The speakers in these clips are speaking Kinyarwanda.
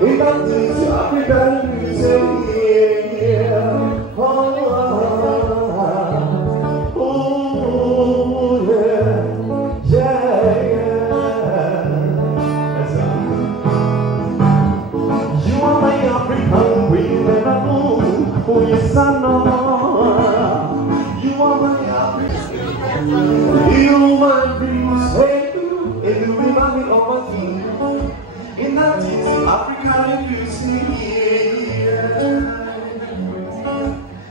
In that this African music, yeah. Oh, yeah, yeah. You are my African queen and I know, oh yes I know. You are my African, you my dreams, hey, and you remind me of my king. In that is African music, yeah.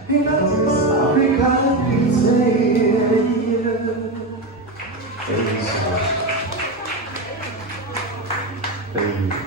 In that is African music, yeah. Thank you so much. Thank you.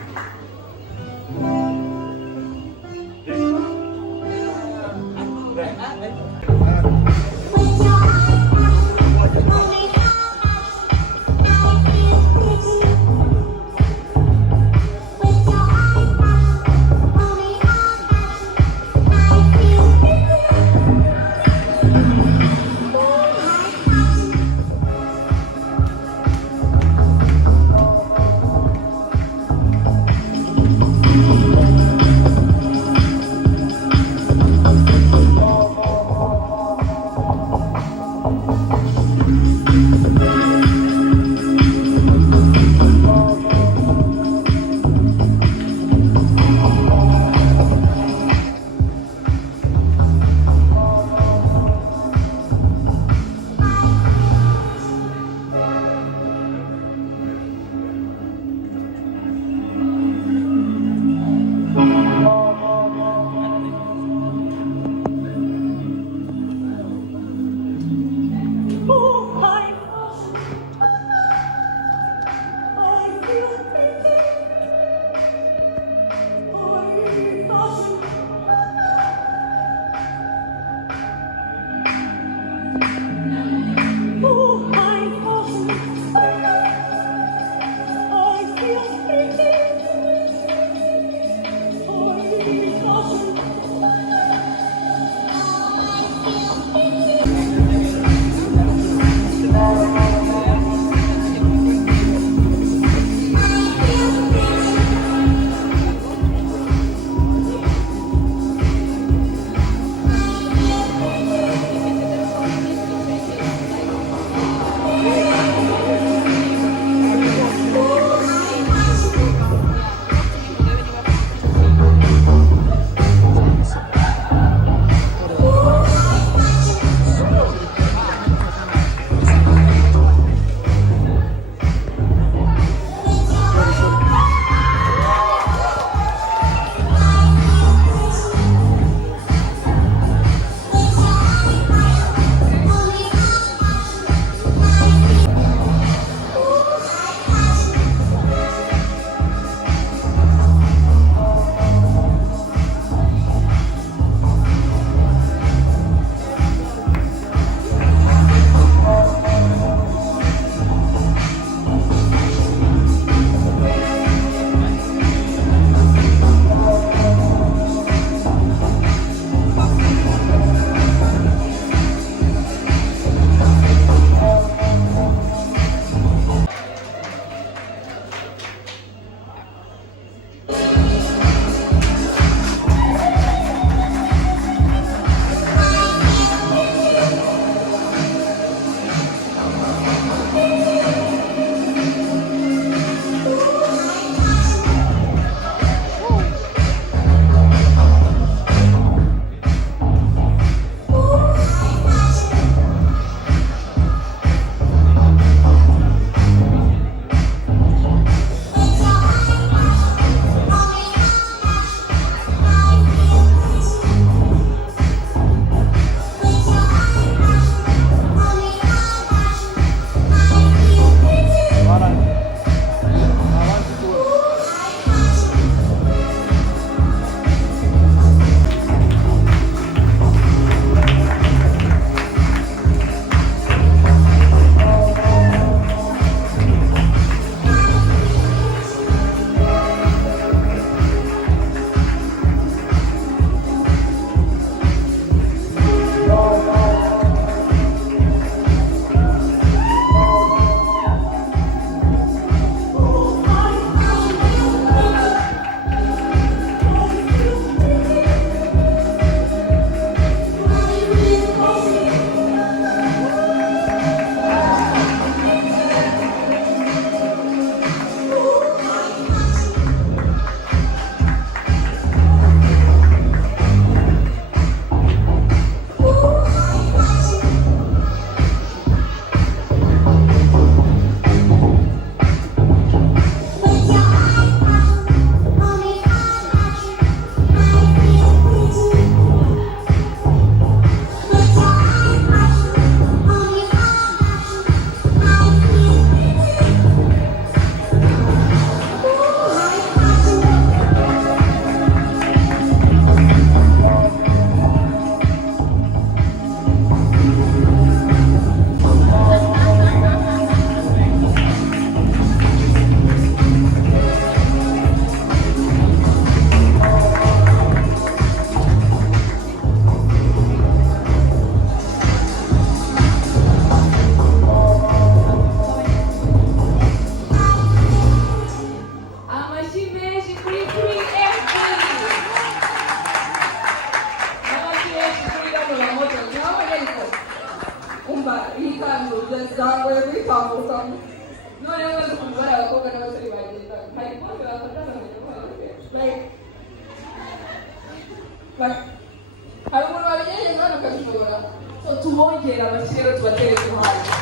haruguru babyeyi bana bakabibona so tubongera abakiro tubatereze umuhanda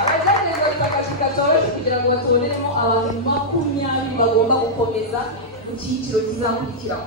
abajyaneza bakashika cyoroshye kugira ngo batoneremo abantu 20 bagomba gukomeza mu cyiciro kizakurikiraho.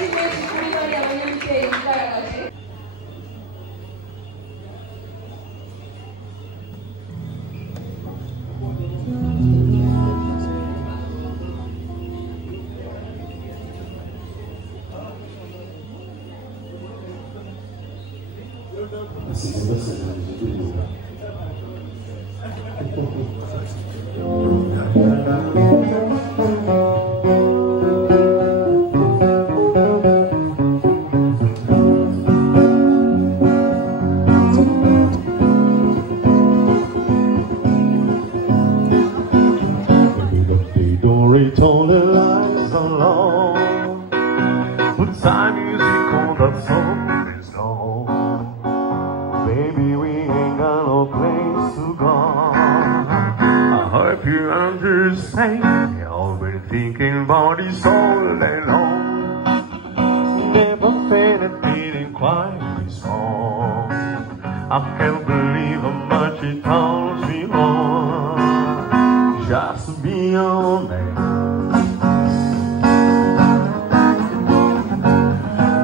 amashyi menshi kuri bariya banyamideli bigaragaje. They told the lies alone. Put some music on that song is gone. Baby, we ain't got no place to go. I hope you understand. I've been thinking about this all day long. Never felt feeling quite this strong. I can't believe how much it turns me on. Just to be your man.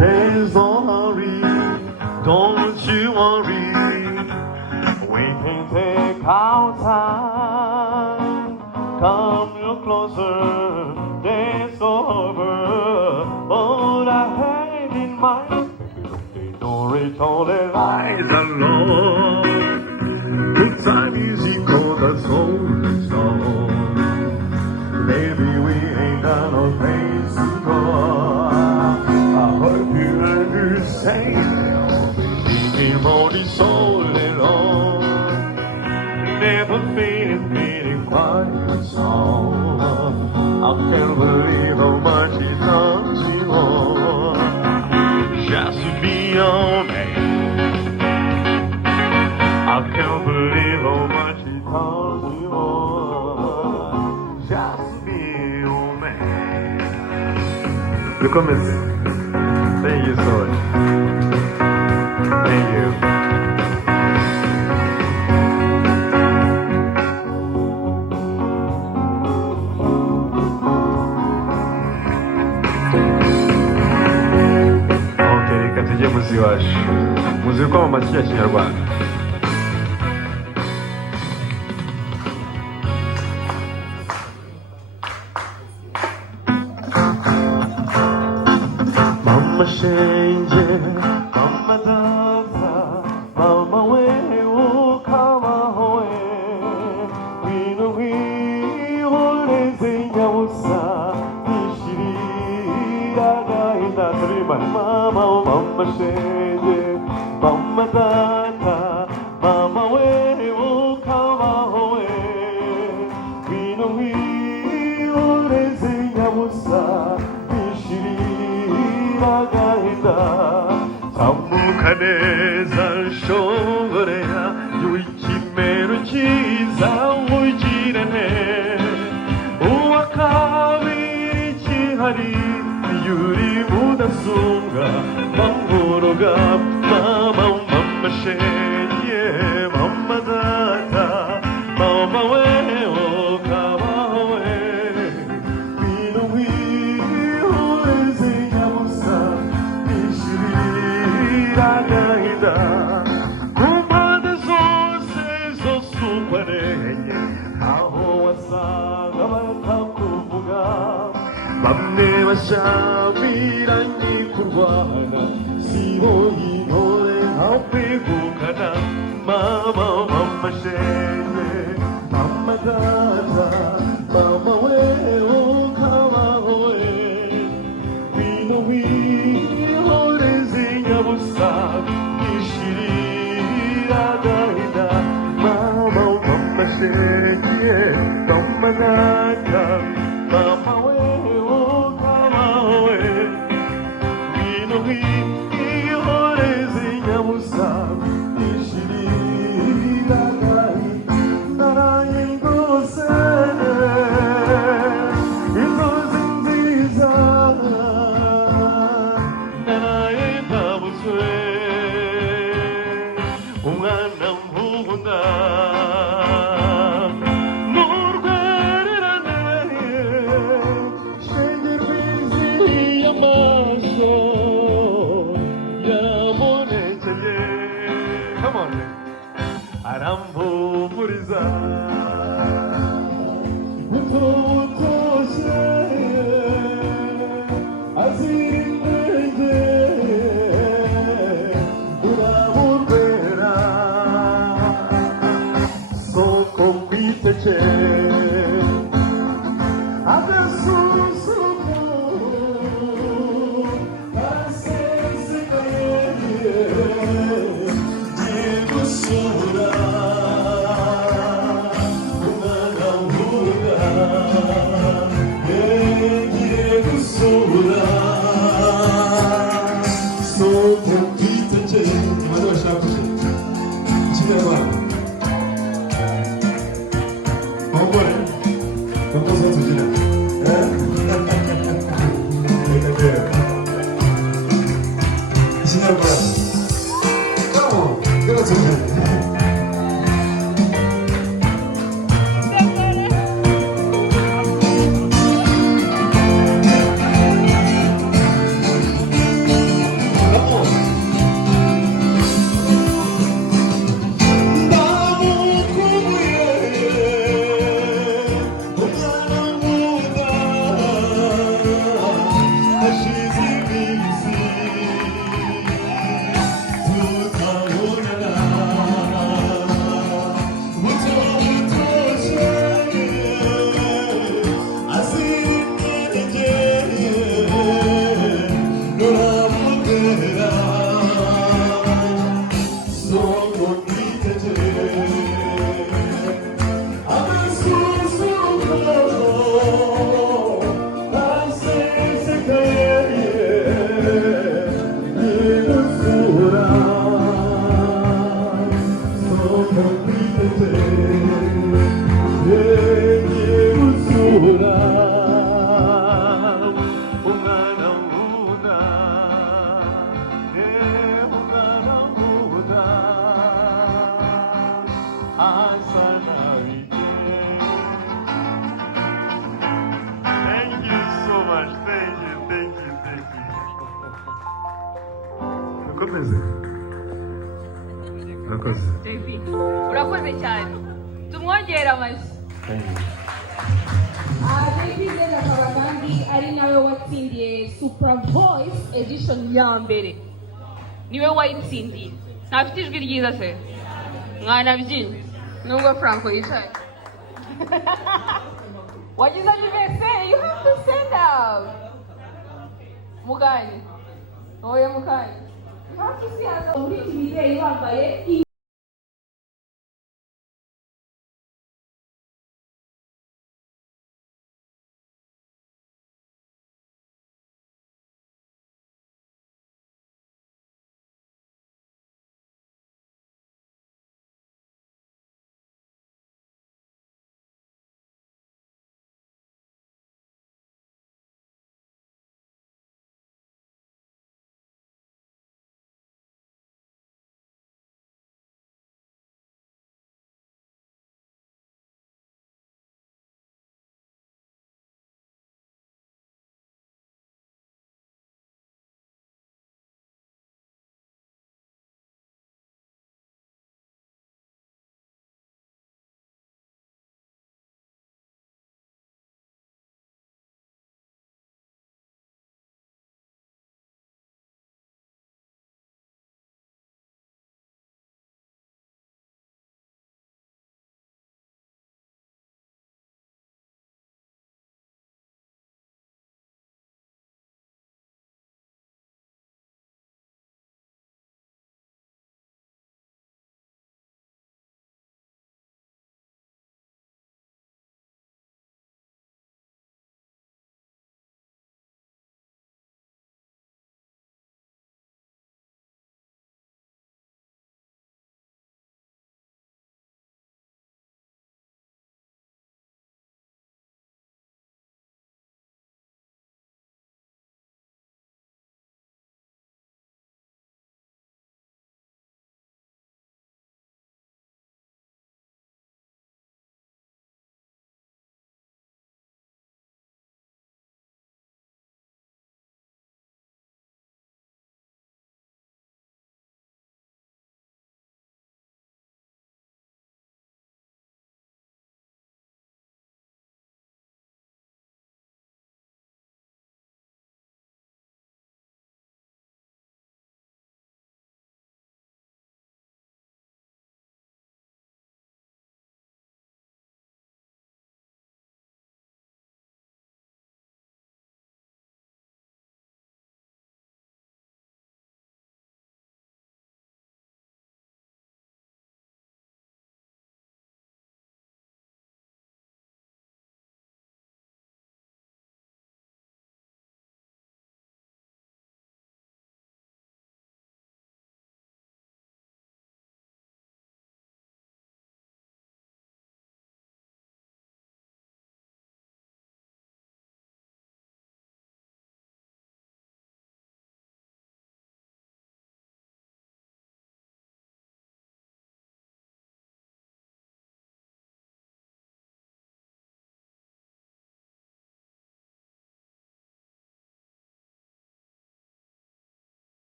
There's no hurry, don't you worry. We can take our time. Come a little closer, dance over. All I had in mind. They don't reach all their lies alone. Good time music, all the soul is gone. Baby, we ain't got no place to go. I hope you understand. I've been thinking about this all day long. Never feeling quite so. I can't believe how much it comes you on. Just to be your man. I can't believe how much it comes you on. Just to be your man. Look at me. Thank you so much. Thank you. Okay, reka tujye muzi wacu. Muzi ko mu mashyi ya Kinyarwanda. Mama shenge, mama data, mama we ukama hoe. Wino wi holeze nyabusa, nishirira gahinda turima. Mama oh mama shenge, mama data, mama we ukama hoe. Wino wi holeze nyabusa, agahinda tambuka neza nshoborera y'ikimero cyiza nkugirane uwa kabiri kihari yuri mudasumbwa mamburoga mama mama shenge mama data mama we ukaba we bino wihoreze nyabusa agahinda ku mpande zose zosumbareye aho wasanga batakuvuga bamwe bashamiranye kurwana sibo yintore aho kwegukana mama mama shenge mama data mama we ukabaho we bino wihoreze nyabusa nishirira agahinda mama mama shenge mama data mama we ukabaho we bino wihoreze nyabusa nishirira agahinda naraye rwose inzozi nziza azirinde uramubera soko kwiteke agasusuruko asesekaye gusura umwana w'uruga ngiye gusura soko kwiteke imana bashaka ikinyarwanda Amore, non posso tugira. Signor Bravo. Come on, grazie. Thank you so much. Thank you. Mukomeze. Murakoze. JP urakoze cyane tumwongere amashyi. Thank you. JP Zed akaba kandi ari nawe watsindiye Super Voice edition ya mbere, niwe wayitsindiye. Ntafite ijwi ryiza se mwanabyinnye nubwo Franco yicaye. Wagize anniversaire, you have to stand up. Mugani oya mukanya, you have to stand up. Muri iki gihe bambaye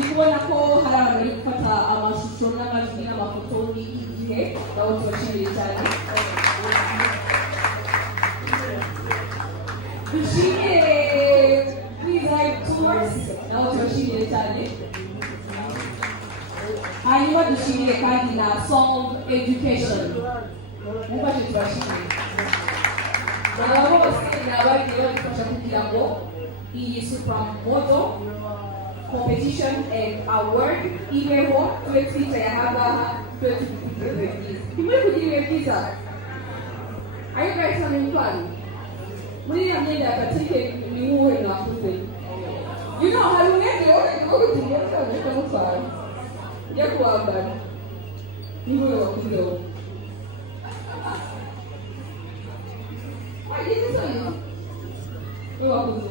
muri kubona ko hari abantu bari gufata amashusho n'amajwi n'amafoto y'iki gihe nabo tubashimiye cyane. Dushimire Live Tours nabo tubashimiye cyane. Hanyuma dushimire kandi na Song Education mufashe tubashimiye. Aba bose ni abagiye badufasha kugira ngo iyi Supermoto competition and award ibeho tube twicaye ahangaha tube tubifite ibihe byiza. Ntimuri kugira ibihe byiza? Are you guys having fun? Muri ya myenda ya Patrick ni wowe nakuze. You know hari umwenda wowe ngo ugiye kwandika mutwara. Ya kuwambara. Ni wowe wakuze wowe. Why is it so? Wewe wakuze.